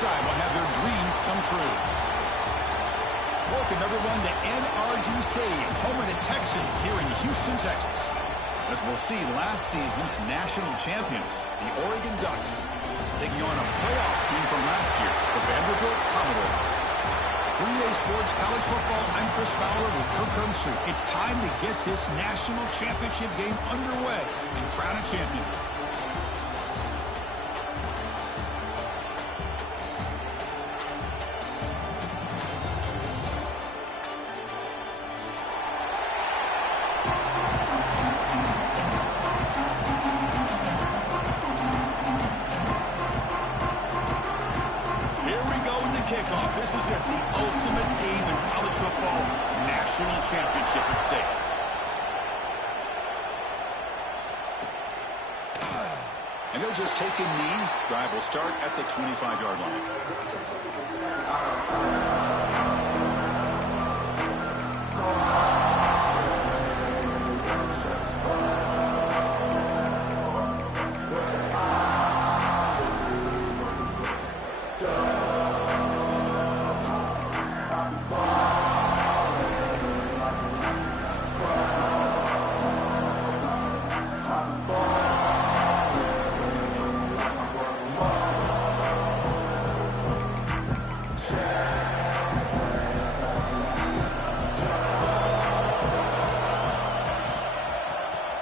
side will have their dreams come true. Welcome, everyone, to NRG Stadium, home of the Texans here in Houston, Texas. As we'll see, last season's national champions, the Oregon Ducks, taking on a playoff team from last year, the Vanderbilt Commodores. 3A Sports College Football, I'm Chris Fowler with Kirk Herbstreit. It's time to get this national championship game underway and crown a champion. Kickoff. This is it, the ultimate game in college football, national championship at stake. And he'll just take a knee. Drive will start at the 25-yard line.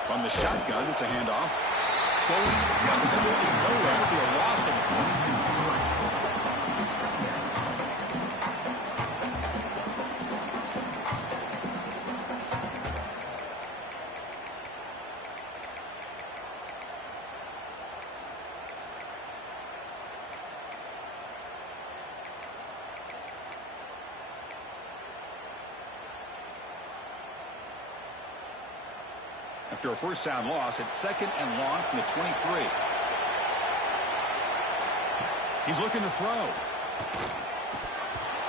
From the shotgun, it's a handoff. Going absolutely nowhere. It'll be a loss of a point. After a first down loss, it's second and long from the 23. He's looking to throw.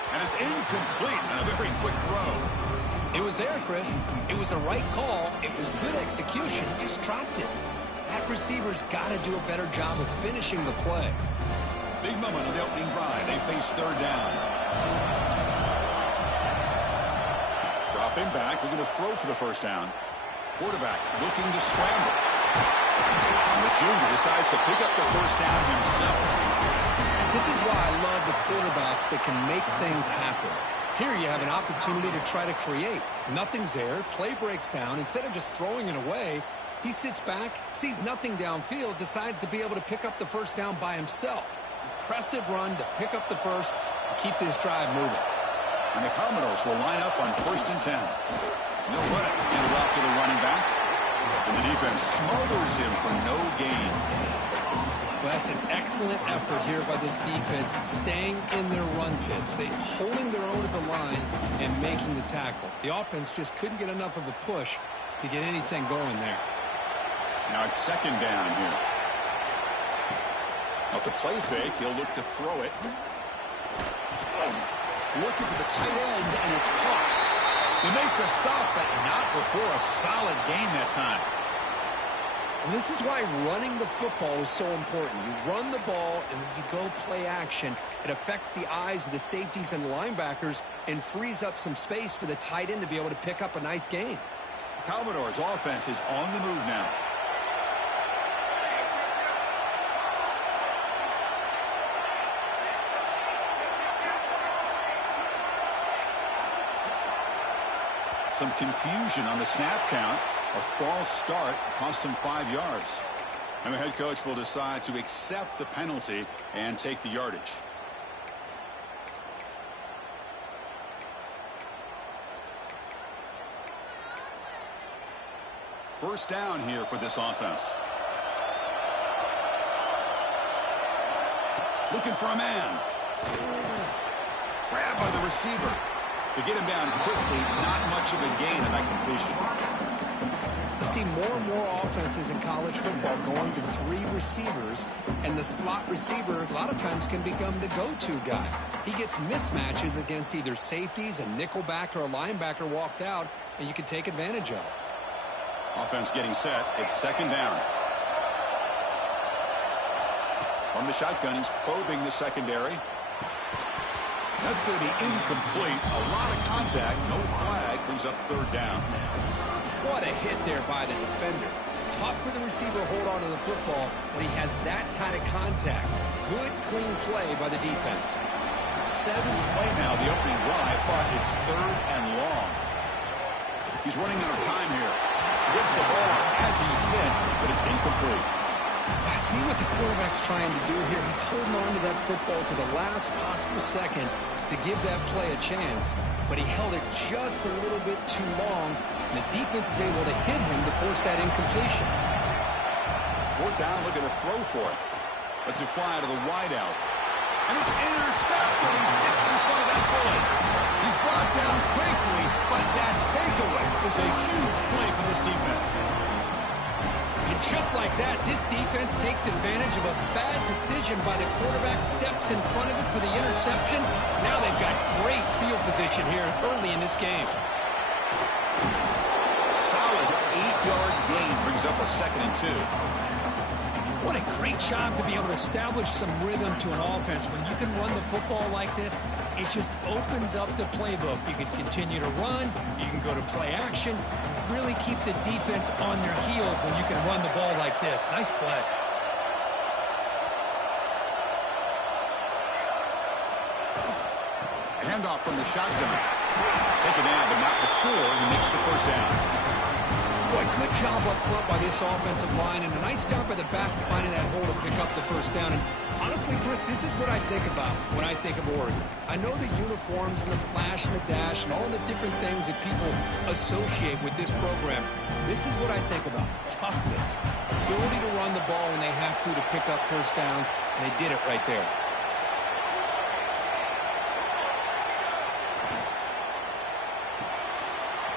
And it's incomplete. A very quick throw. It was there, Chris. It was the right call. It was good execution. He just dropped it. That receiver's got to do a better job of finishing the play. Big moment on the opening drive. They face third down. Dropping back, looking to throw for the first down. Quarterback looking to scramble. And the junior decides to pick up the first down himself. This is why I love the quarterbacks that can make things happen. Here you have an opportunity to try to create. Nothing's there. Play breaks down. Instead of just throwing it away, he sits back, sees nothing downfield, decides to be able to pick up the first down by himself. Impressive run to pick up the first and keep this drive moving. And the Commodores will line up on 1st and 10. No run it. Handed off to the running back. And the defense smothers him for no gain. Well, that's an excellent effort here by this defense, staying in their run fits. They holding their own at the line and making the tackle. The offense just couldn't get enough of a push to get anything going there. Now it's second down here. Off the play fake, he'll look to throw it. Looking for the tight end, and it's caught. They make the stop, but not before a solid gain that time. Well, this is why running the football is so important. You run the ball, and then you go play action. It affects the eyes of the safeties and the linebackers and frees up some space for the tight end to be able to pick up a nice gain. The Commodores' offense is on the move now. Some confusion on the snap count. A false start cost him 5 yards. And the head coach will decide to accept the penalty and take the yardage. First down here for this offense. Looking for a man. Grabbed by the receiver. To get him down quickly, not much of a gain on that completion. You see more and more offenses in college football going to 3 receivers, and the slot receiver a lot of times can become the go-to guy. He gets mismatches against either safeties, a nickelback, or a linebacker walked out, and you can take advantage of it. Offense getting set. It's second down. From the shotgun, he's probing the secondary. That's going to be incomplete. A lot of contact. No flag. Brings up third down. What a hit there by the defender. Tough for the receiver to hold on to the football when he has that kind of contact. Good, clean play by the defense. 7th play now, the opening drive, but it's third and long. He's running out of time here. Gets the ball up as he's hit, but it's incomplete. I see what the quarterback's trying to do here. He's holding on to that football to the last possible second to give that play a chance, but he held it just a little bit too long, and the defense is able to hit him to force that incompletion. 4th down, looking to throw for it. Lets it fly to the wideout. And it's intercepted. He's sticked in front of that bullet. He's brought down quickly, but that takeaway is a huge play for this defense. And just like that, this defense takes advantage of a bad decision by the quarterback, steps in front of it for the interception. Now they've got great field position here early in this game. Solid 8-yard gain brings up a 2nd and 2. What a great job to be able to establish some rhythm to an offense. When you can run the football like this, it just opens up the playbook. You can continue to run. You can go to play action. You really keep the defense on their heels when you can run the ball like this. Nice play. Handoff from the shotgun. Taken down, but not before he makes the first down. Boy, good job up front by this offensive line, and a nice job by the back of finding that hole to pick up the first down. And honestly, Chris, this is what I think about when I think of Oregon. I know the uniforms and the flash and the dash and all the different things that people associate with this program. This is what I think about. Toughness. Ability to run the ball when they have to pick up first downs, and they did it right there.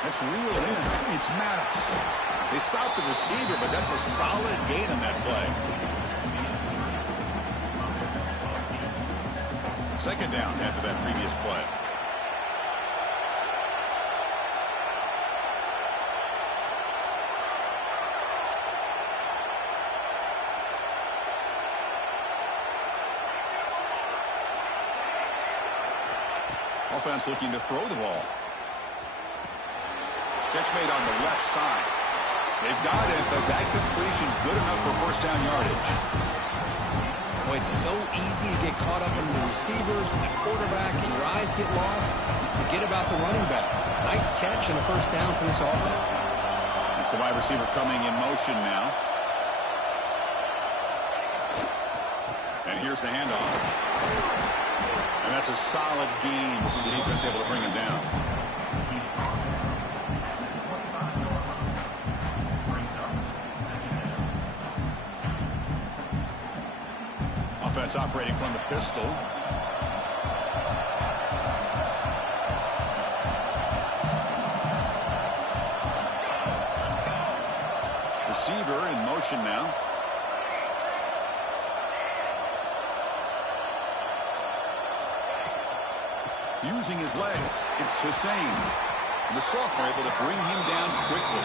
That's reeled in. It's Maddox. They stopped the receiver, but that's a solid gain on that play. 2nd down after that previous play. Offense looking to throw the ball. Catch made on the left side. They've got it, but that completion good enough for first down yardage. Boy, it's so easy to get caught up in the receivers and the quarterback, and your eyes get lost. You forget about the running back. Nice catch and a first down for this offense. That's the wide receiver coming in motion now. And here's the handoff. And that's a solid gain for the defense, able to bring him down. Offense operating from the pistol. Receiver in motion now. Using his legs, it's Hussein. And the sophomore able to bring him down quickly.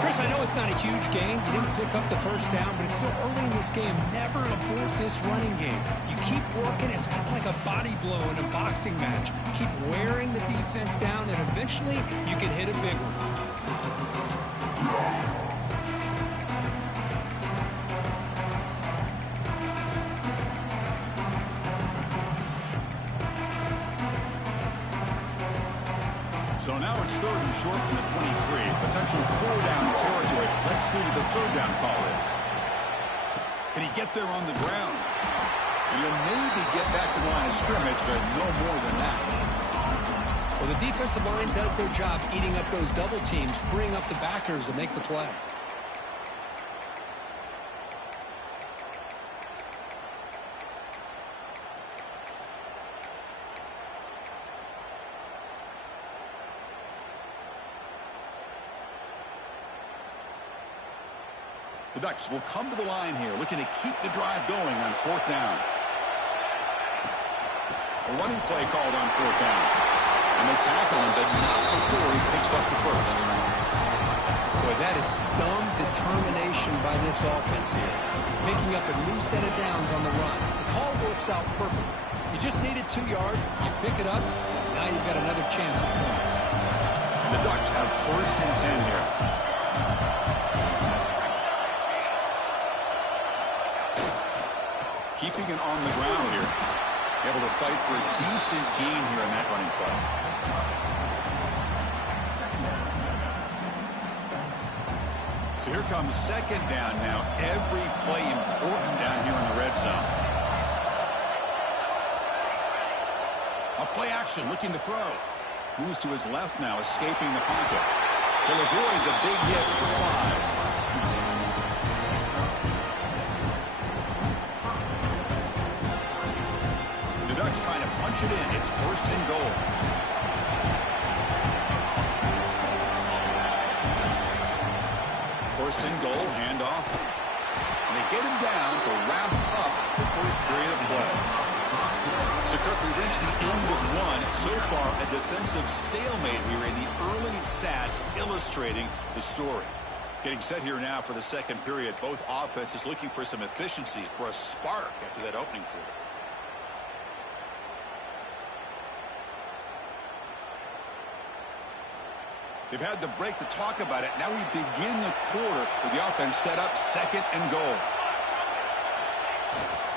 Chris, I know it's not a huge gain. You didn't pick up the first down, but it's still early in this game. Never abort this running game. You keep working. It's kind of like a body blow in a boxing match. Keep wearing the defense down, and eventually you can hit a big one. So now it's 3rd and short from the 23. Potential 4-down territory. Let's see what the 3rd down call is. Can he get there on the ground? And he'll maybe get back to the line of scrimmage, but no more than that. Well, the defensive line does their job eating up those double teams, freeing up the backers to make the play. The Ducks will come to the line here, looking to keep the drive going on 4th down. A running play called on 4th down. And they tackle him, but not before he picks up the first. Boy, that is some determination by this offense here. Picking up a new set of downs on the run. The call works out perfectly. You just needed 2 yards. You pick it up. Now you've got another chance at points. And the Ducks have 1st and 10 here. Keeping it on the ground here. Able to fight for a decent gain here in that running play. So here comes 2nd down now. Every play important down here in the red zone. A play action, looking to throw. Moves to his left now, escaping the pocket. He'll avoid the big hit with the slide. The Ducks trying to punch it in. It's 1st and goal. First and goal, handoff. And they get him down to wrap up the first period of play. So, Kirk, we reached the end of one. So far, a defensive stalemate here in the early stats illustrating the story. Getting set here now for the 2nd period. Both offenses looking for some efficiency, for a spark after that opening quarter. They've had the break to talk about it. Now we begin the quarter with the offense set up 2nd and goal.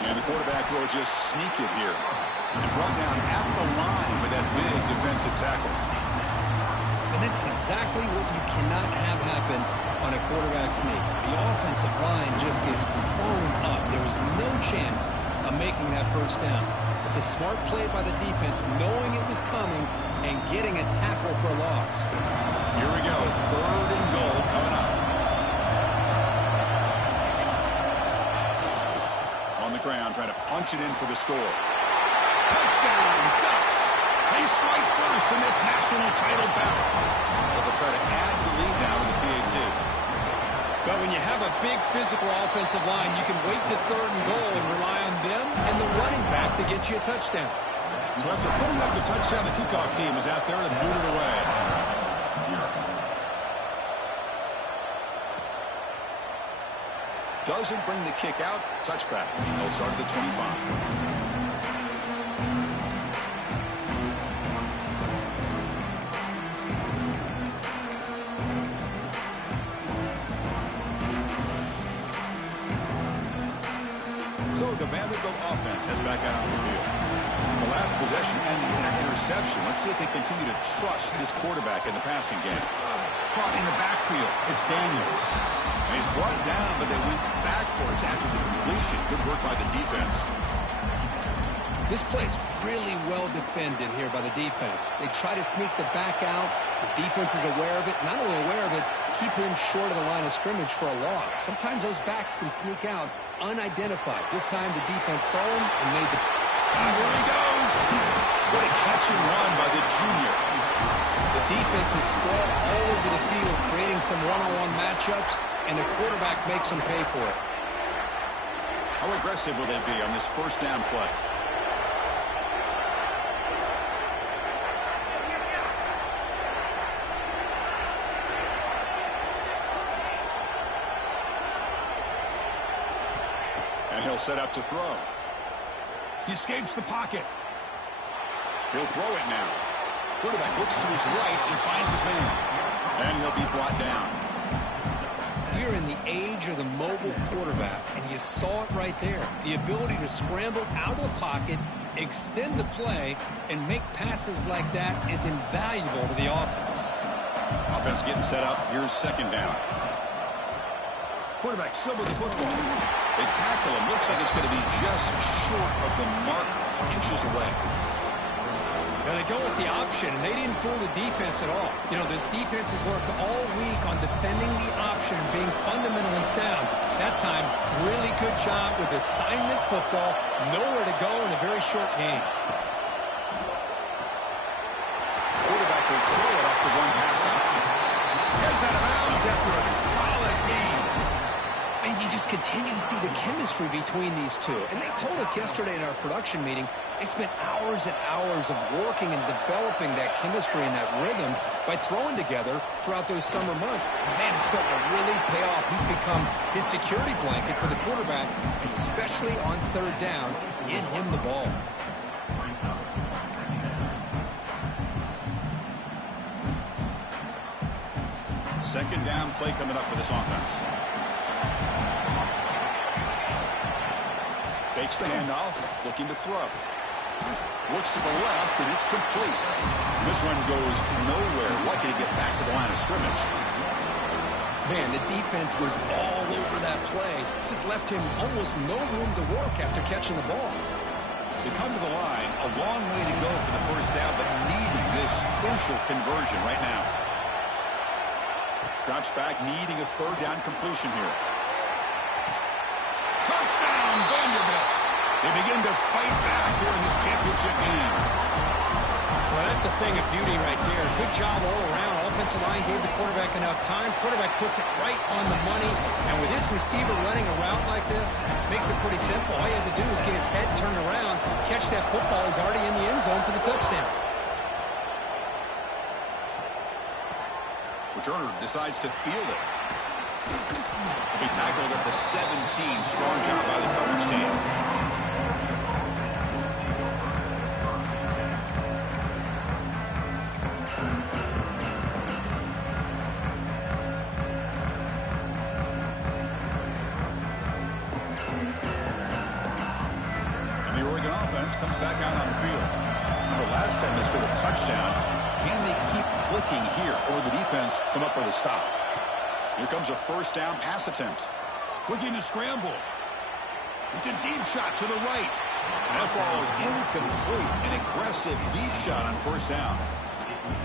And the quarterback will just sneak it here. And brought down at the line with that big defensive tackle. And this is exactly what you cannot have happen on a quarterback sneak. The offensive line just gets blown up. There was no chance of making that 1st down. It's a smart play by the defense, knowing it was coming and getting a tackle for a loss. Here we go. 3rd and goal coming up. On the ground, trying to punch it in for the score. Touchdown, Ducks! They strike first in this national title bout. But they'll try to add to the lead now to the PAT. But when you have a big physical offensive line, you can wait to 3rd and goal and rely on them and the running back to get you a touchdown. So after putting up the touchdown, the kickoff team is out there to boot it away. Doesn't bring the kick out. Touchback. They'll start at the 25. So the Vanderbilt offense heads back out on the field. The last possession ended in an interception. Let's see if they continue to trust this quarterback in the passing game. Caught in the backfield. It's Daniels. And he's brought down, but they went backwards after the completion. Good work by the defense. This play's really well defended here by the defense. They try to sneak the back out. The defense is aware of it. Not only aware of it, keep him short of the line of scrimmage for a loss. Sometimes those backs can sneak out unidentified. This time the defense saw him and made the... And here he goes. What a catch and run by the junior. The defense is spread all over the field, creating some one-on-one matchups, and the quarterback makes them pay for it. How aggressive will they be on this 1st down play? And he'll set up to throw. He escapes the pocket. He'll throw it now. Quarterback looks to his right and finds his man. And he'll be brought down. We are in the age of the mobile quarterback, and you saw it right there. The ability to scramble out of the pocket, extend the play, and make passes like that is invaluable to the offense. Offense getting set up. Here's 2nd down. Quarterback still with the football. They tackle him. Looks like it's going to be just short of the mark, inches away. Now they go with the option, and they didn't fool the defense at all. You know, this defense has worked all week on defending the option and being fundamentally sound. That time, really good job with assignment football. Nowhere to go in a very short game. Quarterback will throw it off the one pass option. Gets out of bounds after a solid game. And you just continue to see the chemistry between these two. And they told us yesterday in our production meeting, they spent hours and hours of working and developing that chemistry and that rhythm by throwing together throughout those summer months. And man, it's starting to really pay off. He's become his security blanket for the quarterback, and especially on 3rd down, get him the ball. second down play coming up for this offense. Fakes the handoff, looking to throw. Looks to the left, and it's complete. This one goes nowhere, lucky to get back to the line of scrimmage. Man, the defense was all over that play. Just left him almost no room to work after catching the ball. They come to the line, a long way to go for the first down, but needing this crucial conversion right now. Drops back, needing a third down completion here. Touchdown, Vanderbilt. They begin to fight back here in this championship game. Well, that's a thing of beauty right there. Good job all around. Offensive line gave the quarterback enough time. Quarterback puts it right on the money. And with his receiver running a route like this, makes it pretty simple. All you have to do is get his head turned around, catch that football. He's already in the end zone for the touchdown. Returner decides to field it. He'll be tackled at the 17. Strong job by the coverage team. And the Oregon offense comes back out on the field. Remember, last time they scored a touchdown. Can they keep clicking here, or will the defense come up with a stop? Here comes a first down pass attempt. Looking to scramble. It's a deep shot to the right. And that ball is incomplete. An aggressive deep shot on first down.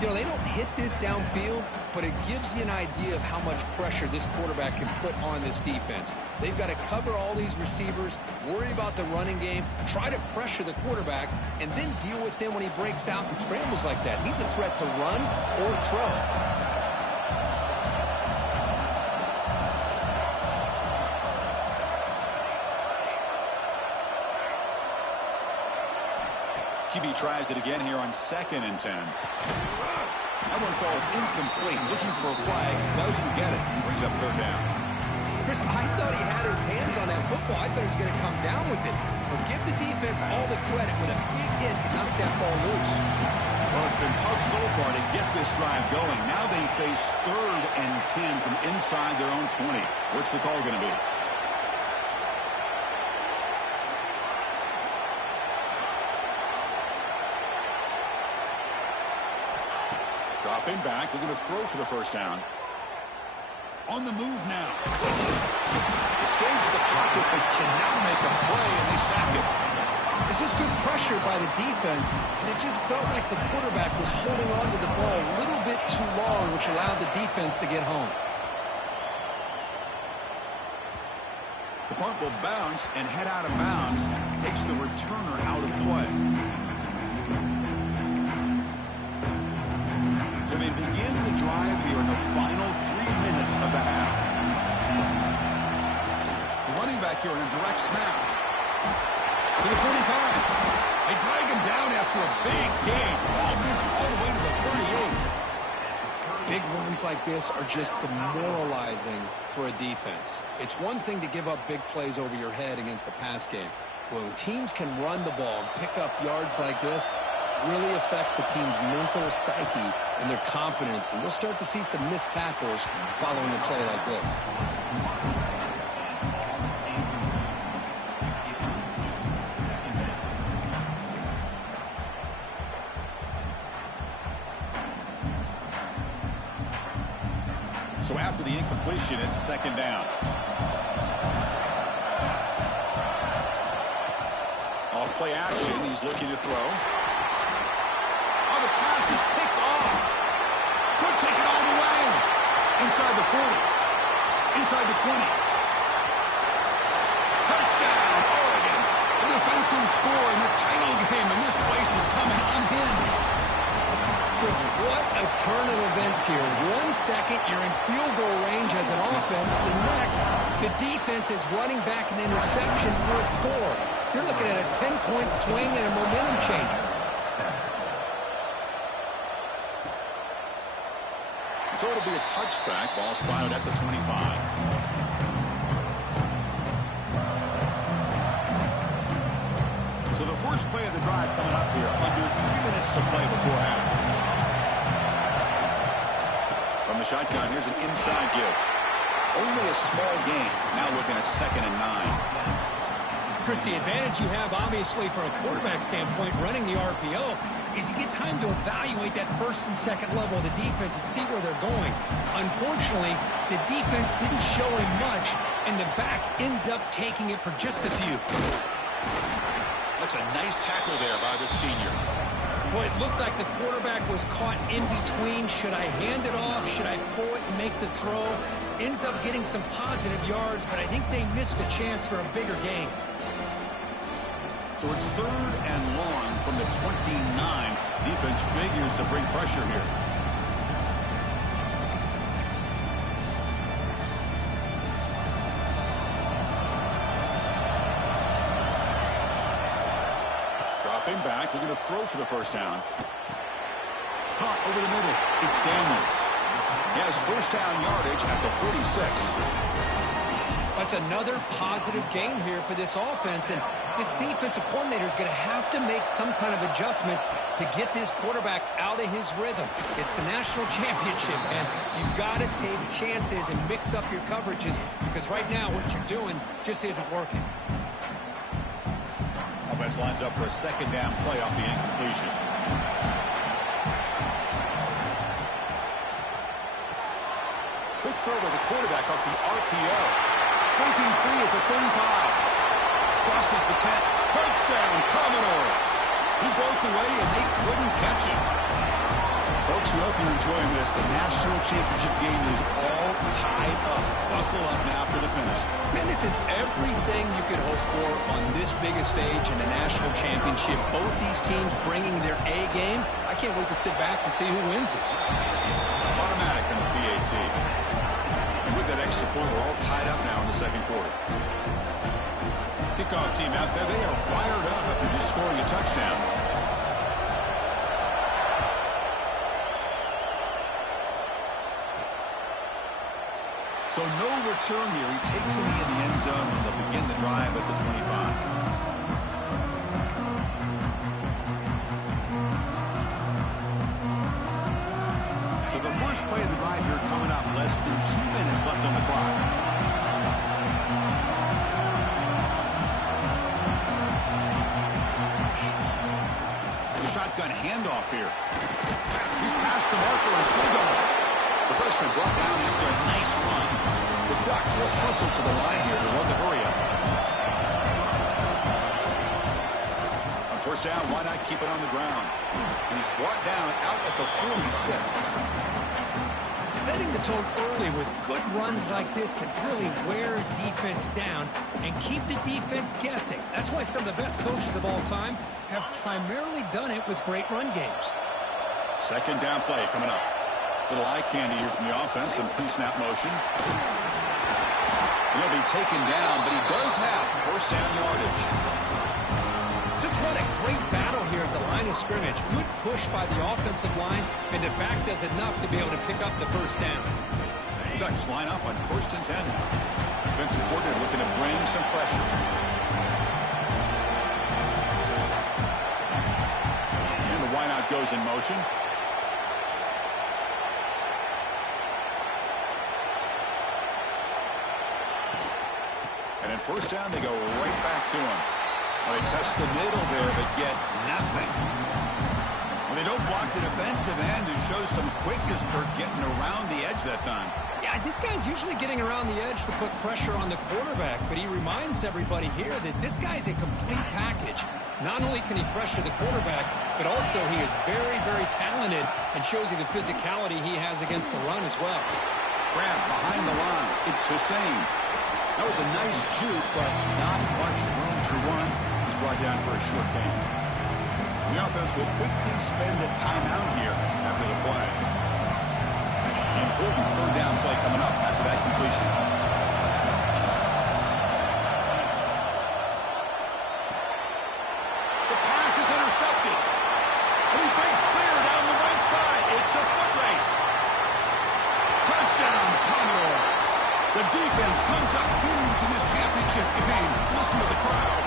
You know, they don't hit this downfield, but it gives you an idea of how much pressure this quarterback can put on this defense. They've got to cover all these receivers, worry about the running game, try to pressure the quarterback, and then deal with him when he breaks out and scrambles like that. He's a threat to run or throw. QB tries it again here on 2nd and 10. That one falls incomplete. Looking for a flag. Doesn't get it. Brings up third down. Chris, I thought he had his hands on that football. I thought he was going to come down with it. But give the defense all the credit with a big hit to knock that ball loose. Well, it's been tough so far to get this drive going. Now they face 3rd and 10 from inside their own 20. What's the call going to be? Dropping back, looking to throw for the first down. On the move now. Escapes the pocket, but cannot make a play, and they sack it. This is good pressure by the defense, but it just felt like the quarterback was holding on to the ball a little bit too long, which allowed the defense to get home. The punt will bounce and head out of bounds. Takes the returner out of play. So they begin the drive here in the final 3 minutes of the half. The running back here in a direct snap. To the 45. They drag him down after a big gain. Ball moved all the way to the 38. Big runs like this are just demoralizing for a defense. It's one thing to give up big plays over your head against the pass game. When teams can run the ball and pick up yards like this, really affects the team's mental psyche and their confidence. And you'll start to see some missed tackles following a play like this. So after the incompletion, it's 2nd down. Off play action, he's looking to throw. Oh, the pass is picked off. Could take it all the way. Inside the 40. Inside the 20. Touchdown, Oregon. A defensive score in the title game, and this place is coming unhinged. Chris, what a turn of events here. 1 second, you're in field goal range as an offense. The next, the defense is running back an interception for a score. You're looking at a 10-point swing and a momentum changer. So it'll be a touchback. Ball spotted at the 25. So the first play of the drive coming up here. Under 3 minutes to play before half. From From the shotgun, here's an inside give. Only a small gain. Now looking at 2nd and 9. Chris, the advantage you have, obviously, from a quarterback standpoint, running the RPO, is you get time to evaluate that first and second level of the defense and see where they're going. Unfortunately, the defense didn't show him much, and the back ends up taking it for just a few. That's a nice tackle there by the senior. Boy, it looked like the quarterback was caught in between. Should I hand it off? Should I pull it and make the throw? Ends up getting some positive yards, but I think they missed a chance for a bigger gain. So it's 3rd and long from the 29. Defense figures to bring pressure here. Dropping back, looking to throw for the first down. Caught over the middle. It's Daniels. He has first down yardage at the 46. That's another positive gain here for this offense, and this defensive coordinator is going to have to make some kind of adjustments to get this quarterback out of his rhythm. It's the national championship, and you've got to take chances and mix up your coverages, because right now what you're doing just isn't working. Offense lines up for a 2nd down play off the incompletion. Quick throw by the quarterback off the RPO. Breaking free at the 35. Crosses the 10. Touchdown, Commodores. He broke away and they couldn't catch him. Folks, we hope you're enjoying this. The national championship game is all tied up. Buckle up now for the finish. Man, this is everything you could hope for on this biggest stage in the national championship. Both these teams bringing their A game. I can't wait to sit back and see who wins it. Automatic in the PAT. And with that extra point, we're all tied up now in the 2nd quarter. Kickoff team out there, they are fired up after just scoring a touchdown. So no return here. He takes a knee in the end zone and they'll begin the drive at the 25. So the first play of the drive here coming up, less than 2 minutes left on the clock. The shotgun handoff here. He's past the marker and still going. The freshman brought down after a nice run. The Ducks will hustle to the line here to run the hurry up. On first down, why not keep it on the ground? And he's brought down out at the 46. Setting the tone early with good runs like this can really wear defense down and keep the defense guessing. That's why some of the best coaches of all time have primarily done it with great run games. 2nd down play coming up. Little eye candy here from the offense, some pre-snap motion. He'll be taken down, but he does have first down yardage. Just what a great battle here at the line of scrimmage. Good push by the offensive line, and the back does enough to be able to pick up the first down. Ducks line up on 1st and 10 now. Defensive coordinator looking to bring some pressure. And the wideout goes in motion. And at first down, they go right back to him. Well, they test the middle there, but get nothing. Well, they don't block the defensive end and show some quickness, Kirk, getting around the edge that time. Yeah, this guy's usually getting around the edge to put pressure on the quarterback, but he reminds everybody here that this guy's a complete package. Not only can he pressure the quarterback, but also he is very, very talented and shows you the physicality he has against the run as well. Grab behind the line. It's Hussein. That was a nice juke, but not much room to run. He's brought down for a short gain. The offense will quickly spend a timeout here after the play. The important 3rd down play coming up after that completion. The pass is intercepted. And he breaks clear down the right side. It's a foot race. Touchdown, Commodores. The defense comes up huge in this championship game. Listen to the crowd.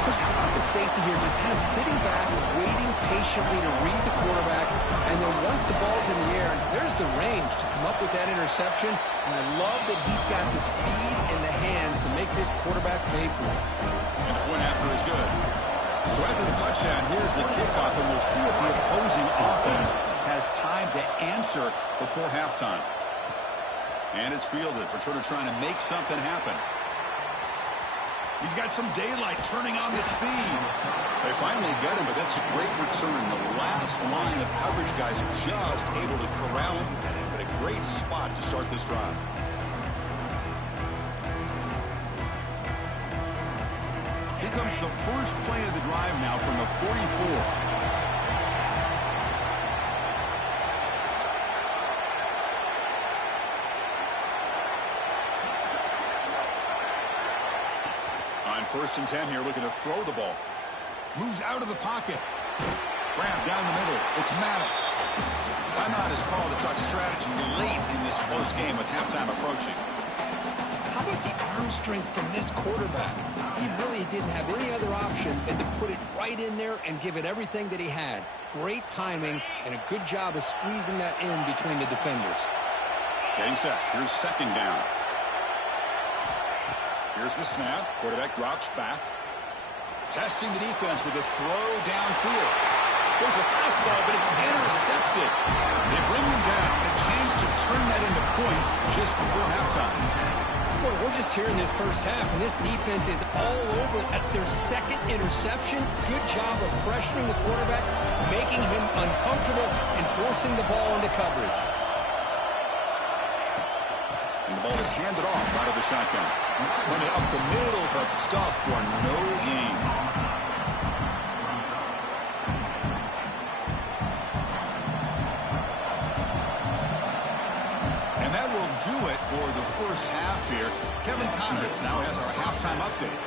Chris, how about the safety here? Just kind of sitting back, waiting patiently to read the quarterback, and then once the ball's in the air, there's the range to come up with that interception, and I love that he's got the speed and the hands to make this quarterback pay for it. And the point after is good. So after the touchdown, here's the kickoff, and we'll see if the opposing offense has time to answer before halftime. And it's fielded. Returner trying to make something happen. He's got some daylight turning on the speed. They finally get him, but that's a great return. The last line of coverage guys just able to corral him, but a great spot to start this drive. Here comes the first play of the drive now from the 44. First and 10 here, looking to throw the ball. Moves out of the pocket. Grab down the middle. It's Maddox. Timeout is called to talk strategy late in this close game with halftime approaching. How about the arm strength from this quarterback? He really didn't have any other option than to put it right in there and give it everything that he had. Great timing and a good job of squeezing that in between the defenders. Getting set. Here's second down. Here's the snap. Quarterback drops back. Testing the defense with a throw downfield. There's a fastball, but it's intercepted. They bring him down, and a chance to turn that into points just before halftime. Well, we're just here in this first half, and this defense is all over it. That's their second interception. Good job of pressuring the quarterback, making him uncomfortable, and forcing the ball into coverage. And the ball is handed off out of the shotgun. Run it up the middle, but stuffed for no gain. And that will do it for the first half here. Kevin Connors now has our halftime update.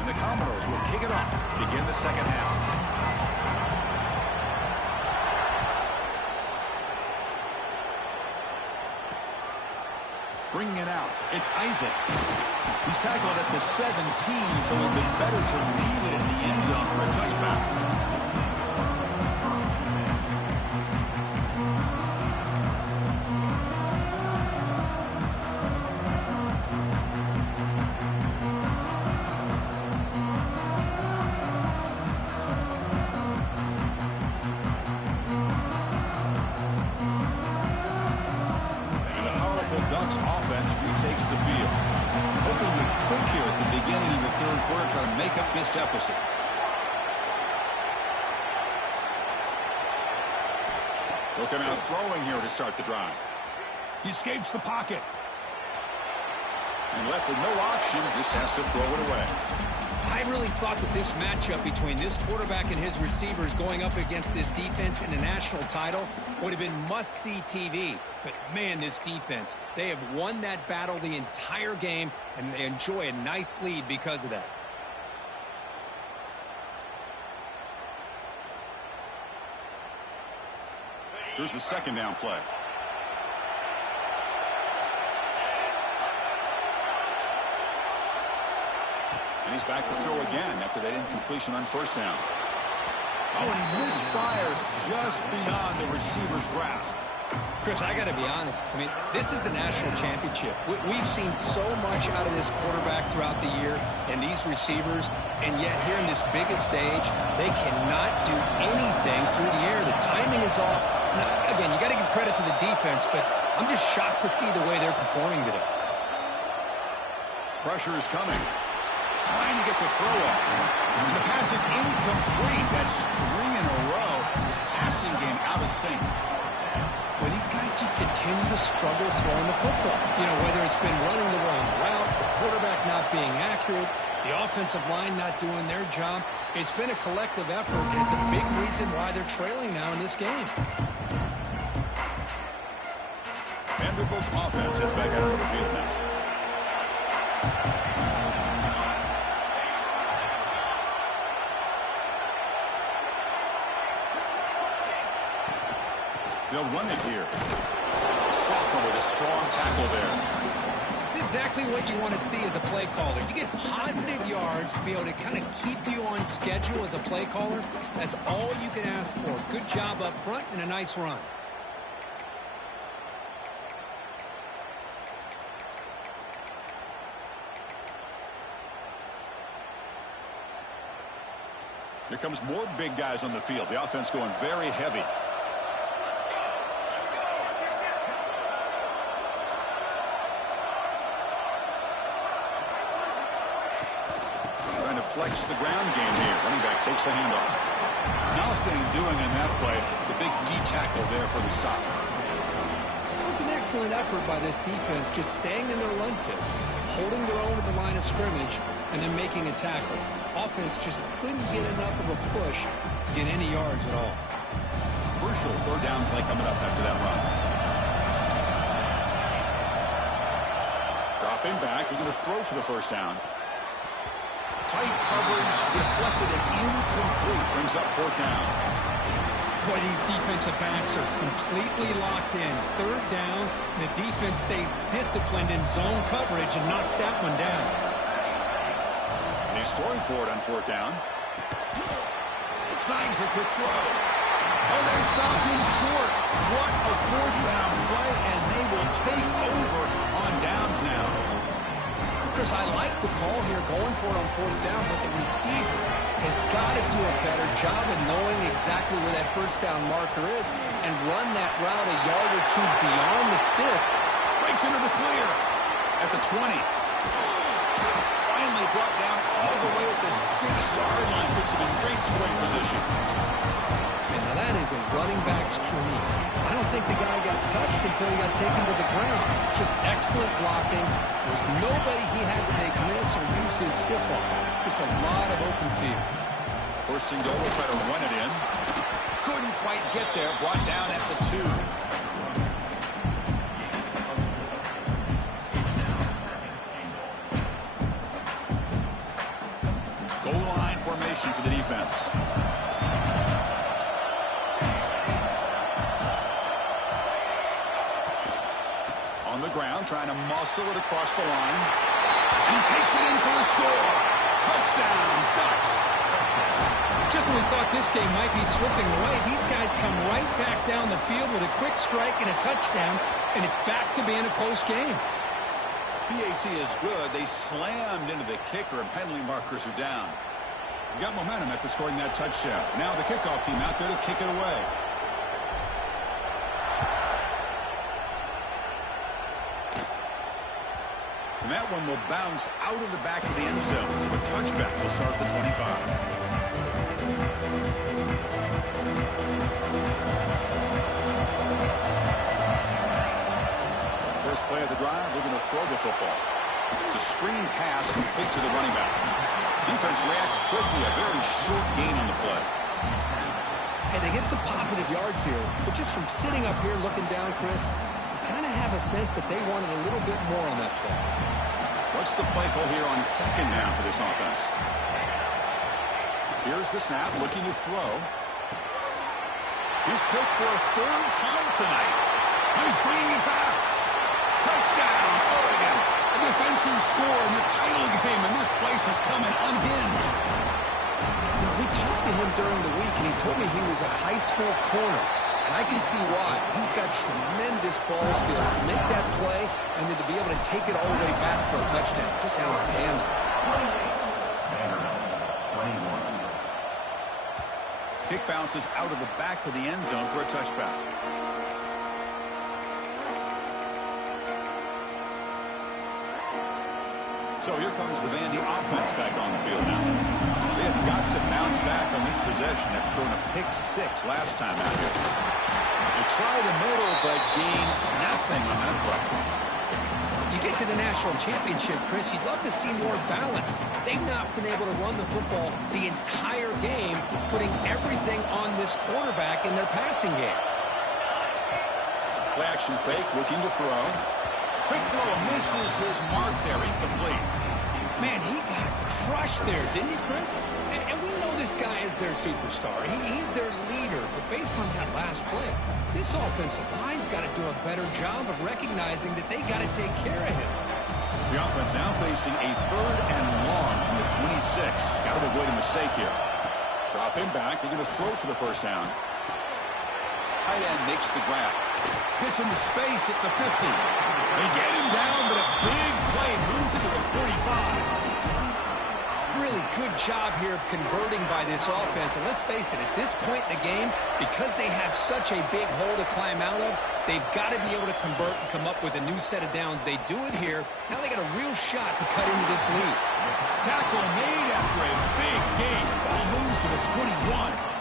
And the Commodores will kick it off to begin the second half. Bringing it out, it's Isaac. He's tackled at the 17, so it would have been better to leave it in the end zone for a touchback. Ducks offense retakes the field. Hoping to quick here at the beginning of the third quarter, try to make up this deficit. Looking out throwing here to start the drive. He escapes the pocket. And left with no option, just has to throw it away. I really thought that this matchup between this quarterback and his receivers going up against this defense in a national title would have been must-see TV. But, man, this defense, they have won that battle the entire game, and they enjoy a nice lead because of that. Here's the second down play. And he's back to throw again after that incompletion on first down. Oh, and he misfires just beyond the receiver's grasp. Chris, I got to be honest. I mean, this is the national championship. We've seen so much out of this quarterback throughout the year and these receivers, and yet here in this biggest stage, they cannot do anything through the air. The timing is off. Now, again, you got to give credit to the defense, but I'm just shocked to see the way they're performing today. Pressure is coming. Trying to get the throw off. And the pass is incomplete. That's 3 in a row. His passing game out of sync. Well, these guys just continue to struggle throwing the football. You know, whether it's been running the wrong route, the quarterback not being accurate, the offensive line not doing their job. It's been a collective effort, and it's a big reason why they're trailing now in this game. Vanderbilt's offense heads back out of the field now. They'll run it here. Sophomore with a strong tackle there. It's exactly what you want to see as a play caller. You get positive yards to be able to kind of keep you on schedule as a play caller. That's all you can ask for. Good job up front and a nice run. Here comes more big guys on the field. The offense going very heavy. Trying to flex the ground game here. Running back takes the handoff. Nothing doing in that play. The big D tackle there for the stop. It was an excellent effort by this defense, just staying in their run fits, holding their own at the line of scrimmage, and then making a tackle. Offense just couldn't get enough of a push to get any yards at all. Crucial third down play coming up after that run. Dropping back, looking to throw for the first down. Tight coverage, deflected and incomplete. Brings up fourth down. Boy, these defensive backs are completely locked in. Third down, the defense stays disciplined in zone coverage and knocks that one down. He's throwing for it on fourth down. Snags the quick throw. Oh, they've stopped him short. What a fourth down play, and they will take over on downs now. Chris, I like the call here going for it on fourth down, but the receiver has got to do a better job of knowing exactly where that first down marker is and run that route a yard or two beyond the sticks. Breaks into the clear at the 20. Finally brought down all the way at the 6-yard line. Puts him in great scoring position. And now that is a running back's dream. I don't think the guy got touched until he got taken to the ground. It's just excellent blocking. There's nobody he had to make miss or use his stiff arm. Just a lot of open field. First and goal, will try to run it in. Couldn't quite get there. Brought down at the 2. Goal line formation for the defense. On the ground, trying to muscle it across the line. And he takes it in for the score. Touchdown, Ducks. Just when we thought this game might be slipping away, these guys come right back down the field with a quick strike and a touchdown, and it's back to being a close game. PAT is good. They slammed into the kicker, and penalty markers are down. Got momentum after scoring that touchdown. Now the kickoff team out there to kick it away. And that one will bounce out of the back of the end zone. So a touchback will start at the 25. First play of the drive, looking to throw the football. It's a screen pass complete to the running back. Defense reacts quickly, a very short gain on the play. And they get some positive yards here, but just from sitting up here looking down, Chris, you kind of have a sense that they wanted a little bit more on that play. What's the play call here on second down for this offense? Here's the snap, looking to throw. He's picked for a third time tonight. He's bringing it back. Touchdown, Oregon. A defensive score in the title game, and this place is coming unhinged. You know, we talked to him during the week, and he told me he was a high school corner. And I can see why. He's got tremendous ball skills to make that play and then to be able to take it all the way back for a touchdown. Just outstanding. Kick bounces out of the back of the end zone for a touchback. So here comes the Vandy offense back on the field now. They have got to bounce back on this possession after throwing a pick 6 last time out here. They try the middle, but gain nothing on that play. You get to the national championship, Chris, you'd love to see more balance. They've not been able to run the football the entire game, putting everything on this quarterback in their passing game. Play action fake, looking to throw. Quick throw, misses his mark there, incomplete. Man, he got crushed there, didn't he, Chris? And we know this guy is their superstar. He's their leader. But based on that last play, this offensive line's got to do a better job of recognizing that they got to take care of him. The offense now facing a 3rd and long from the 26. Got to avoid a mistake here. Drop him back. They're going to throw for the first down. Tight end makes the grab. Gets into space at the 50. They get him down, but a big play moves into the 45. Really good job here of converting by this offense. And let's face it, at this point in the game, because they have such a big hole to climb out of, they've got to be able to convert and come up with a new set of downs. They do it here. Now they got a real shot to cut into this lead. Tackle made after a big gain. Ball moves to the 21.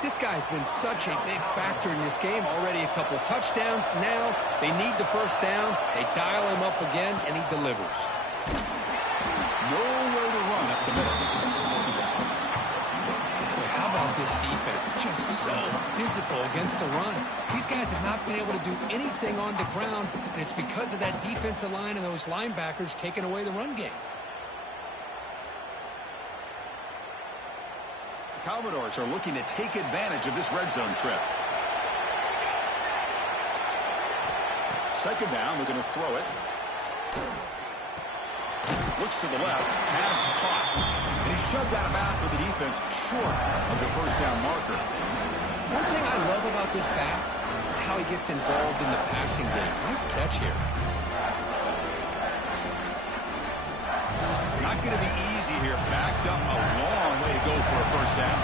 This guy's been such a big factor in this game. Already a couple touchdowns. Now they need the first down. They dial him up again, and he delivers. Nowhere to run up the middle. Boy, how about this defense? Just so physical against the run. These guys have not been able to do anything on the ground, and it's because of that defensive line and those linebackers taking away the run game. The Commodores are looking to take advantage of this red zone trip. Second down, we're going to throw it. Looks to the left, pass caught. And he's shoved out of bounds with the defense short of the first down marker. One thing I love about this back is how he gets involved in the passing game. Nice catch here. Not going to be easy here. Backed up a long way to go for a first down.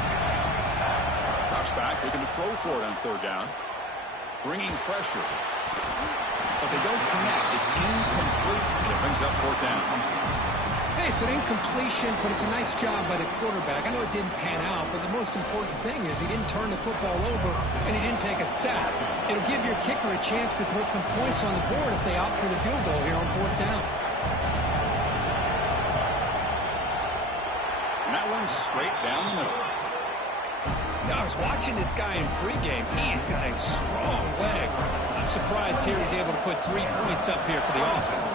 Drops back, looking to throw for it on 3rd down. Bringing pressure. But they don't connect. It's incomplete, and it brings up 4th down. Hey, it's an incompletion, but it's a nice job by the quarterback. I know it didn't pan out, but the most important thing is he didn't turn the football over, and he didn't take a sack. It'll give your kicker a chance to put some points on the board if they opt for the field goal here on 4th down. And that one's straight down the middle. Now, I was watching this guy in pregame. He's got a strong leg. I'm surprised here he's able to put 3 points up here for the offense.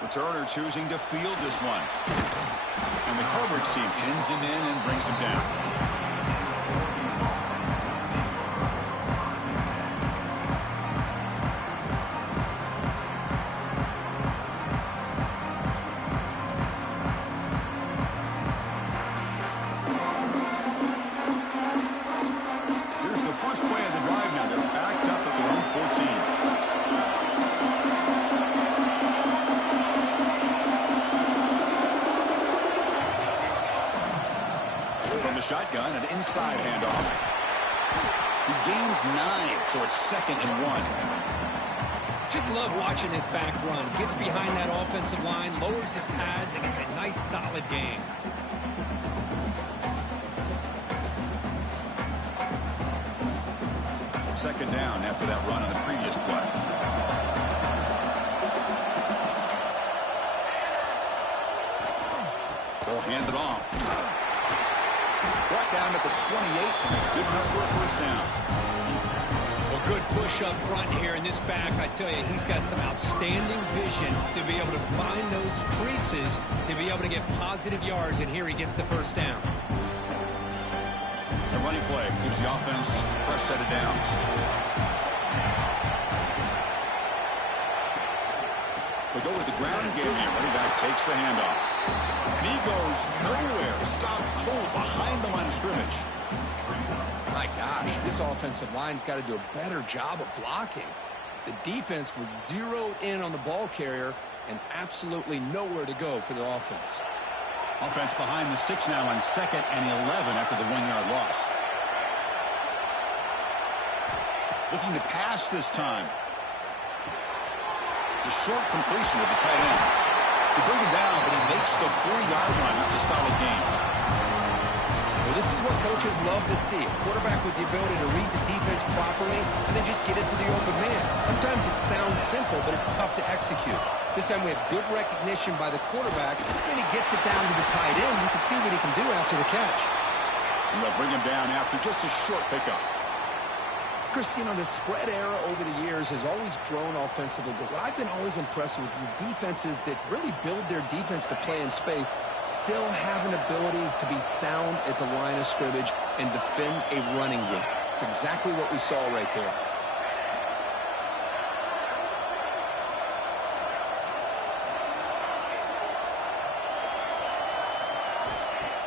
Returner choosing to field this one. And the coverage team pins him in and brings him down. Shotgun, an inside handoff. He gains 9, so it's 2nd and 1. Just love watching this back run. Gets behind that offensive line, lowers his pads, and gets a nice, solid gain. Second down after that run on the previous play. They'll hand it off. Brought down at the 28, and it's good enough for a first down. Well, good push up front here in this back. I tell you, he's got some outstanding vision to be able to find those creases, to be able to get positive yards, and here he gets the first down. The running play gives the offense a fresh set of downs. They go with the ground game here. Running back takes the handoff. And he goes nowhere. Stopped cold behind the line of scrimmage. My gosh, this offensive line's got to do a better job of blocking. The defense was zeroed in on the ball carrier and absolutely nowhere to go for the offense. Offense behind the 6 now on 2nd and 11 after the 1-yard loss. Looking to pass this time. It's a short completion with the tight end. They bring him down, but he makes the 4-yard line. That's a solid gain. Well, this is what coaches love to see. A quarterback with the ability to read the defense properly and then just get it to the open man. Sometimes it sounds simple, but it's tough to execute. This time we have good recognition by the quarterback, and he gets it down to the tight end. You can see what he can do after the catch. And they'll bring him down after just a short pickup. Chris, you know, the spread era over the years has always grown offensively, but what I've been always impressed with defenses that really build their defense to play in space still have an ability to be sound at the line of scrimmage and defend a running game. It's exactly what we saw right there.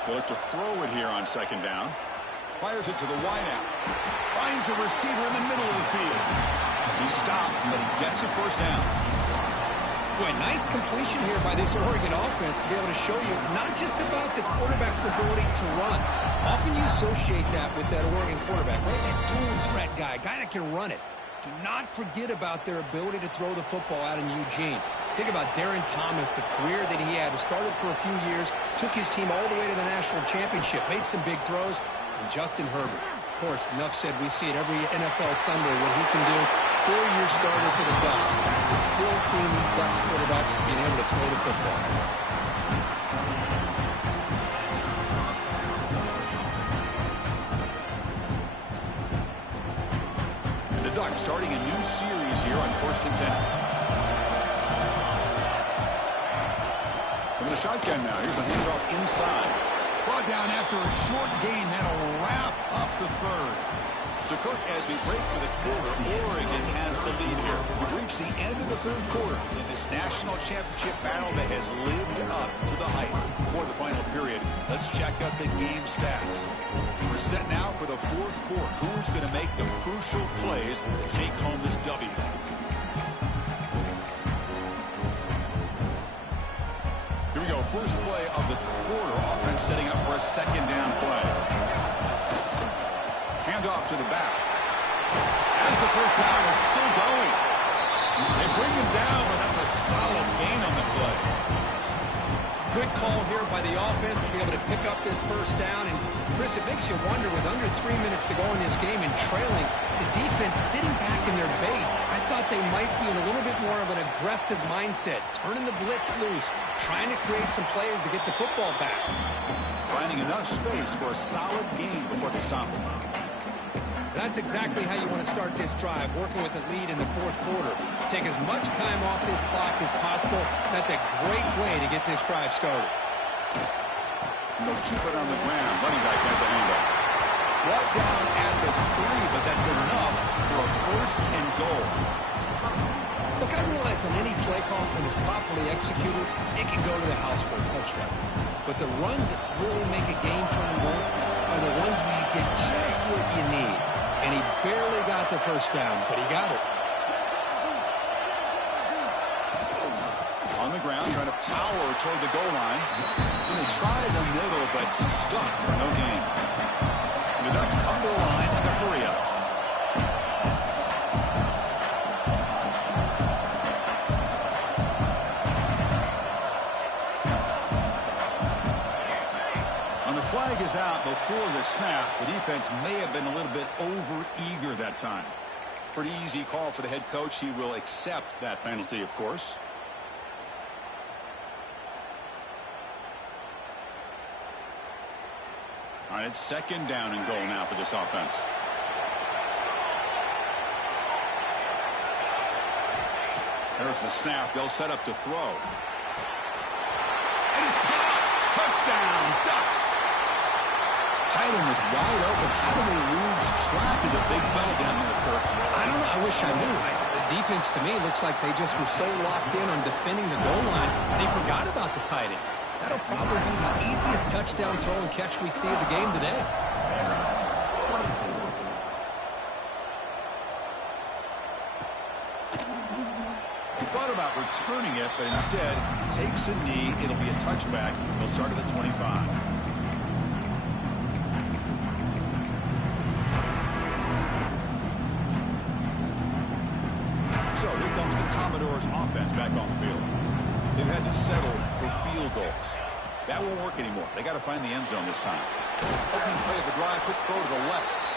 They'll look to throw it here on second down. Fires it to the wideout. Finds a receiver in the middle of the field. He's stopped, but he gets a first down. Boy, nice completion here by this Oregon offense to be able to show you it's not just about the quarterback's ability to run. Often you associate that with that Oregon quarterback, right? That dual threat guy that can run it. Do not forget about their ability to throw the football out in Eugene. Think about Darren Thomas, the career that he had. He started for a few years, took his team all the way to the national championship, made some big throws. And Justin Herbert, of course, enough said, we see it every NFL Sunday what he can do. 4-year starter for the Ducks. We're still seeing these Ducks quarterbacks being able to throw the football. And the Ducks starting a new series here on 1st and 10. From the shotgun now, here's a handoff inside. Brought down after a short gain. That'll wrap up the third. So, Kirk, as we break for the quarter, Oregon has the lead here. We've reached the end of the third quarter in this national championship battle that has lived up to the hype. Before the final period, let's check out the game stats. We're set now for the fourth quarter. Who's going to make the crucial plays to take home this W? First play of the quarter. Offense setting up for a second down play. Handoff to the back. As the first down is still going. They bring him down, but that's a solid gain on the play. Good call here by the offense to be able to pick up this first down. And, Chris, it makes you wonder, with under 3 minutes to go in this game and trailing, the defense sitting back in their base, I thought they might be in a little bit more of an aggressive mindset, turning the blitz loose, trying to create some plays to get the football back. Finding enough space for a solid gain before they stop him. That's exactly how you want to start this drive, working with a lead in the fourth quarter. Take as much time off this clock as possible. That's a great way to get this drive started. They'll keep it on the ground. Running back has a handoff. Brought down at the 3, but that's enough for a first and goal. Look, I realize on any play call, when it's properly executed, it can go to the house for a touchdown. But the runs that really make a game plan work are the ones where you get just what you need. And he barely got the first down, but he got it. On the ground, trying to power toward the goal line. And they try the middle, but stuck for no gain. The Ducks come to the line in a hurry up. Flag is out before the snap. The defense may have been a little bit over-eager that time. Pretty easy call for the head coach. He will accept that penalty, of course. All right, it's second down and goal now for this offense. There's the snap. They'll set up to throw. And it's caught. Touchdown, Ducks. Tight end was wide open. How do they lose track of the big fella down there, Kirk? I don't know. I wish I knew. The defense, to me, looks like they just were so locked in on defending the goal line, they forgot about the tight end. That'll probably be the easiest touchdown throw and catch we see of the game today. He thought about returning it, but instead takes a knee. It'll be a touchback. He'll start at the 25. So here comes the Commodores offense back on the field. They've had to settle for field goals. That won't work anymore. They got to find the end zone this time. Opening play of the drive, quick throw to the left.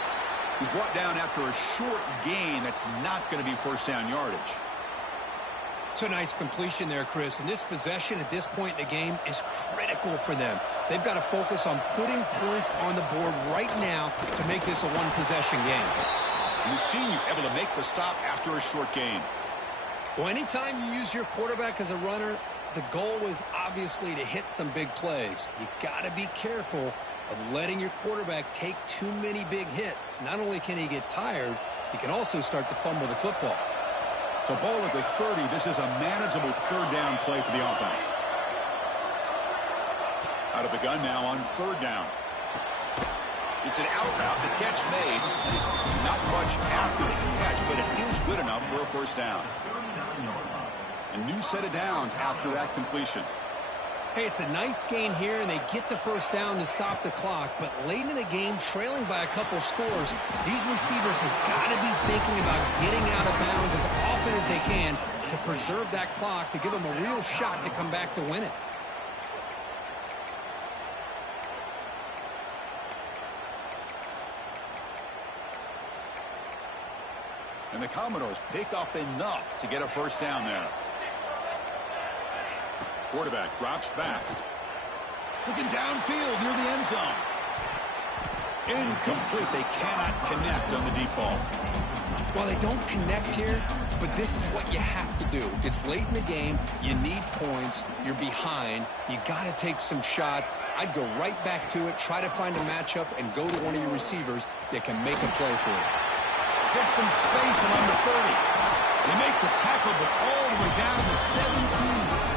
He's brought down after a short gain. That's not going to be first down yardage. It's a nice completion there, Chris. And this possession at this point in the game is critical for them. They've got to focus on putting points on the board right now to make this a one-possession game. And the senior able to make the stop after a short gain. Well, anytime you use your quarterback as a runner, the goal is obviously to hit some big plays. You got to be careful of letting your quarterback take too many big hits. Not only can he get tired, he can also start to fumble the football. So ball at the 30. This is a manageable third down play for the offense. Out of the gun now on third down. It's an out route. The catch made. Not much after the catch, but it is good enough for a first down. A new set of downs after that completion. Hey, it's a nice gain here, and they get the first down to stop the clock. But late in the game, trailing by a couple scores, these receivers have got to be thinking about getting out of bounds as often as they can to preserve that clock, to give them a real shot to come back to win it. And the Commodores pick up enough to get a first down there. Quarterback drops back. Looking downfield near the end zone. Incomplete. They cannot connect on the deep ball. Well, they don't connect here, but this is what you have to do. It's late in the game. You need points. You're behind. You got to take some shots. I'd go right back to it, try to find a matchup, and go to one of your receivers that can make a play for you. Get some space around the 30. They make the tackle, but all the way down to 17.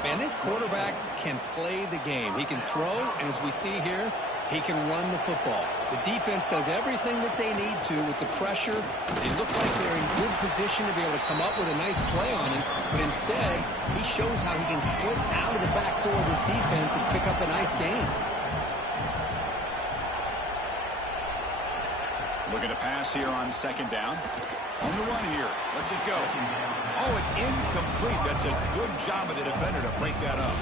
Man, this quarterback can play the game. He can throw, and as we see here, he can run the football. The defense does everything that they need to with the pressure. They look like they're in good position to be able to come up with a nice play on him, but instead, he shows how he can slip out of the back door of this defense and pick up a nice gain. Looking to pass here on second down. On the run here. Let's it go. Oh, it's incomplete. That's a good job of the defender to break that up.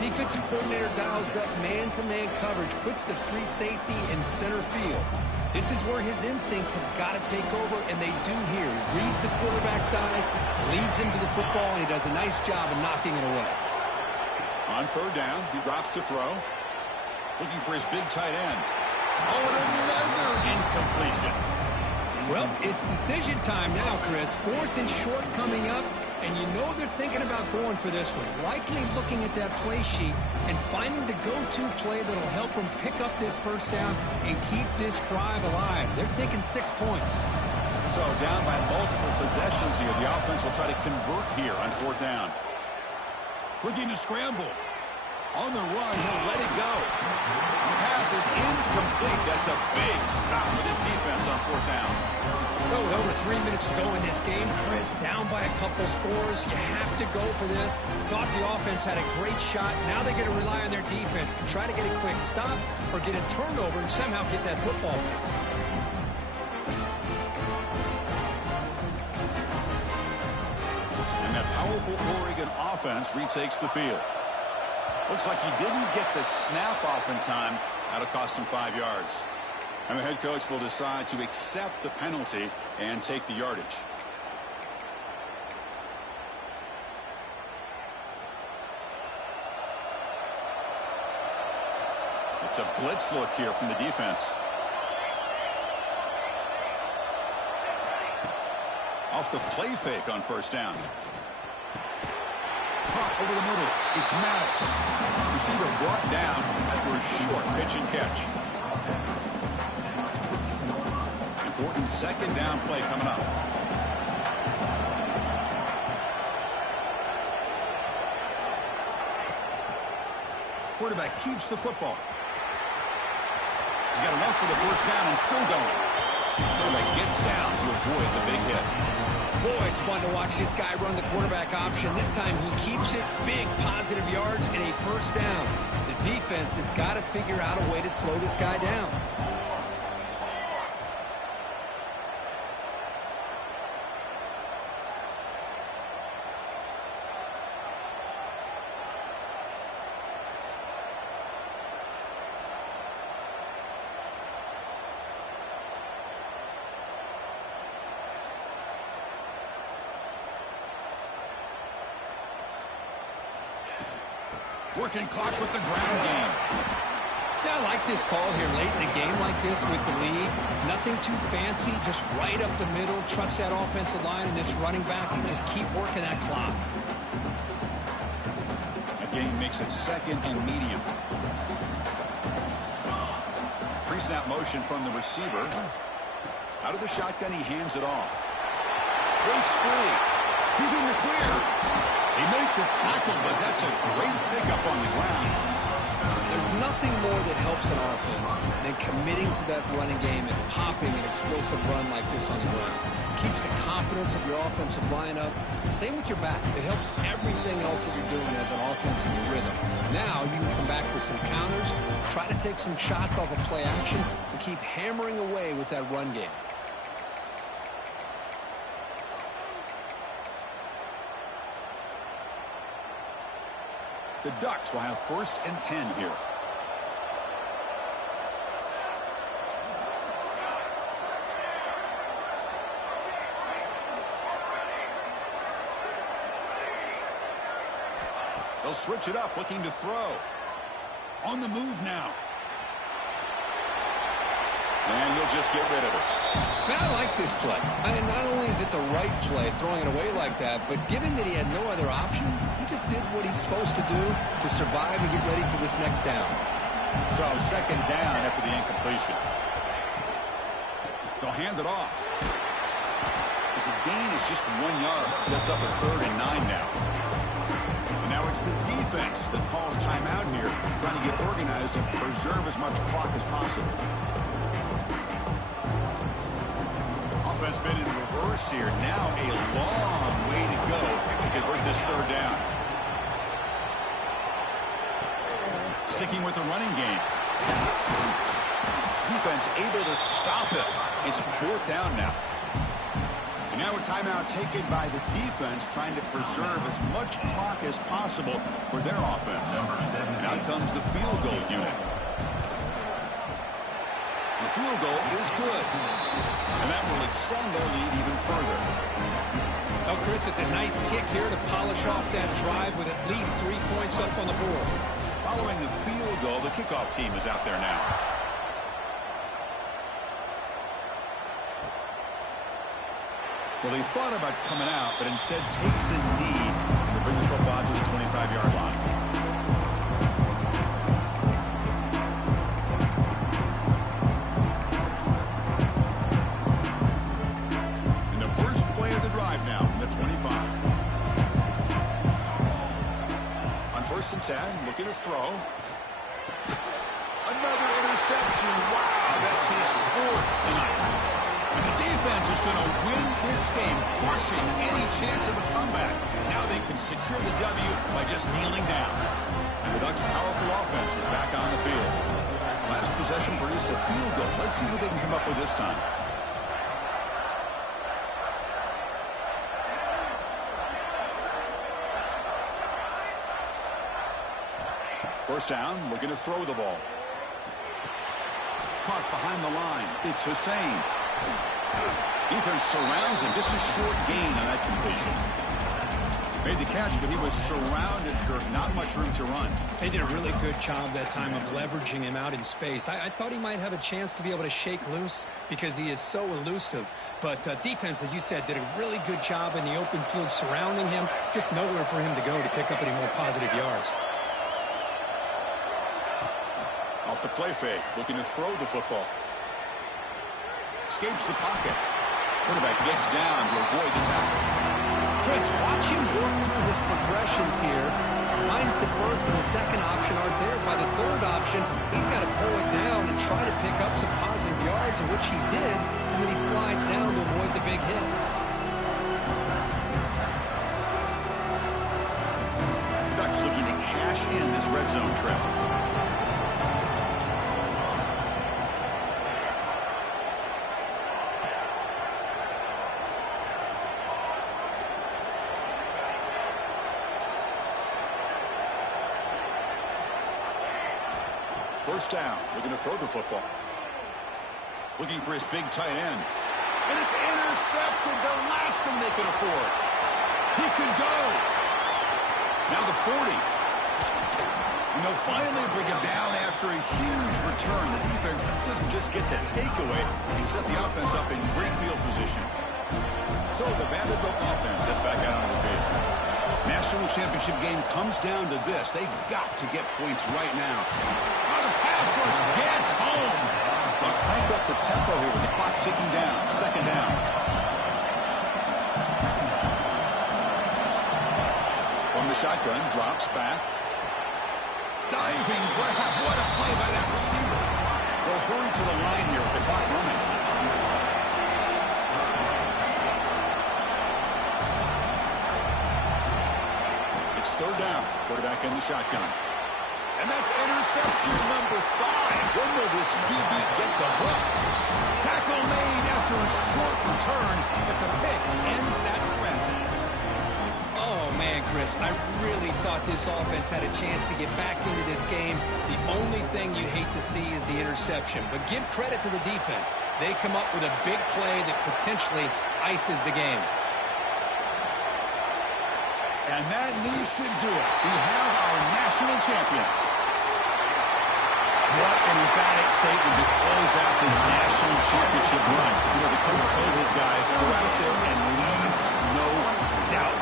Defensive coordinator dials up man-to-man coverage, puts the free safety in center field. This is where his instincts have got to take over, and they do here. He reads the quarterback's eyes, leads him to the football, and he does a nice job of knocking it away. On third down, he drops to throw. Looking for his big tight end. Oh, and another incompletion. Well, it's decision time now, Chris. Fourth and short coming up, and you know they're thinking about going for this one. Likely looking at that play sheet and finding the go-to play that'll help them pick up this first down and keep this drive alive. They're thinking 6 points. So down by multiple possessions here. The offense will try to convert here on fourth down. Looking to scramble. On the run, he'll let it go. And the pass is incomplete. That's a big stop for this defense on fourth down. Well, with over 3 minutes to go in this game, Chris, down by a couple scores. You have to go for this. Thought the offense had a great shot. Now they're going to rely on their defense to try to get a quick stop or get a turnover and somehow get that football back. And that powerful Oregon offense retakes the field. Looks like he didn't get the snap off in time. That'll cost him 5 yards. And the head coach will decide to accept the penalty and take the yardage. It's a blitz look here from the defense. Off the play fake on first down. Caught over the middle. It's Maddox. Receiver brought down after a short pitch and catch. Important second down play coming up. Quarterback keeps the football. He's got enough for the first down and still going. Quarterback gets down to avoid the big hit. Boy, it's fun to watch this guy run the quarterback option. This time he keeps it, big positive yards, and a first down. The defense has got to figure out a way to slow this guy down. Working clock with the ground game. Yeah, I like this call here late in the game like this with the lead. Nothing too fancy, just right up the middle. Trust that offensive line and this running back and just keep working that clock. That game makes it 2nd and medium. Pre-snap motion from the receiver. Out of the shotgun, he hands it off. Breaks free. He's in the clear. They make the tackle, but that's a great pickup on the ground. There's nothing more that helps an offense than committing to that running game and popping an explosive run like this on the ground. Keeps the confidence of your offensive lineup. Same with your back. It helps everything else that you're doing as an offense in your rhythm. Now you can come back with some counters, try to take some shots off of play action, and keep hammering away with that run game. The Ducks will have 1st and 10 here. They'll switch it up, looking to throw. On the move now. And he'll just get rid of it. Man, I like this play. Not only is it the right play, throwing it away like that, but given that he had no other option, he just did what he's supposed to do to survive and get ready for this next down. So 2nd down after the incompletion. They'll hand it off. But the gain is just 1 yard. Sets up a 3rd and 9 now. And now it's the defense that calls timeout here, trying to get organized and preserve as much clock as possible. Offense been in reverse here. Now a long way to go to convert this 3rd down. Sticking with the running game. Defense able to stop it. It's 4th down now. And now a timeout taken by the defense, trying to preserve as much clock as possible for their offense. And out comes the field goal unit. The field goal is good. And that will extend their lead even further. Oh, Chris, it's a nice kick here to polish off that drive with at least 3 points up on the board. Following the field goal, the kickoff team is out there now. Well, they thought about coming out, but instead takes a knee to bring the football to the 25-yard line. And the first play of the drive now from the 25. On 1st and 10, looking to throw. Another interception. Wow, that's his 4th tonight. And the defense is going to win this game, crushing any chance of a comeback. Now they can secure the W by just kneeling down. And the Ducks' powerful offense is back on the field. Last possession produced a field goal. Let's see what they can come up with this time. First down, looking to throw the ball. Caught behind the line. It's Hussein. Defense surrounds him. Just a short gain on that completion. Made the catch, but he was surrounded, Kirk. Not much room to run. They did a really good job that time of leveraging him out in space. I thought he might have a chance to be able to shake loose because he is so elusive. But defense, as you said, did a really good job in the open field surrounding him. Just nowhere for him to go to pick up any more positive yards. Off the play fake, looking to throw the football. Escapes the pocket. Quarterback gets down to avoid the tackle. Chris, watch him work through his progressions here. Finds the first and the second option aren't there. By the third option, he's got to pull it down and try to pick up some positive yards, which he did, and then he slides down to avoid the big hit. Ducks looking to cash in this red zone trip. First down, looking to throw the football. Looking for his big tight end. And it's intercepted, the last thing they could afford. He could go. Now the 40. And they'll finally bring him down after a huge return. The defense doesn't just get the takeaway. He set the offense up in great field position. So the Vanderbilt offense heads back out onto the field. National championship game comes down to this. They've got to get points right now. Oh, the pass rush gets home. They'll crank up the tempo here with the clock ticking down. Second down. From the shotgun, drops back. Diving grab. What a play by that receiver. They'll hurry to the line here with the clock running. It's third down. Quarterback in the shotgun. And that's interception number 5. When will this QB get the hook? Tackle made after a short return, but the pick ends that threat. Oh, man, Chris, I really thought this offense had a chance to get back into this game. The only thing you'd hate to see is the interception. But give credit to the defense. They come up with a big play that potentially ices the game. And that knee should do it. We have our national champions. What an emphatic statement to close out this national championship run. You know, the coach told his guys, go out there and leave no doubt.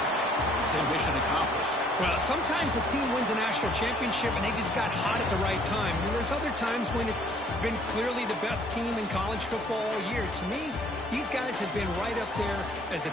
Same mission accomplished. Well, sometimes a team wins a national championship and they just got hot at the right time. And there's other times when it's been clearly the best team in college football all year. To me, these guys have been right up there as a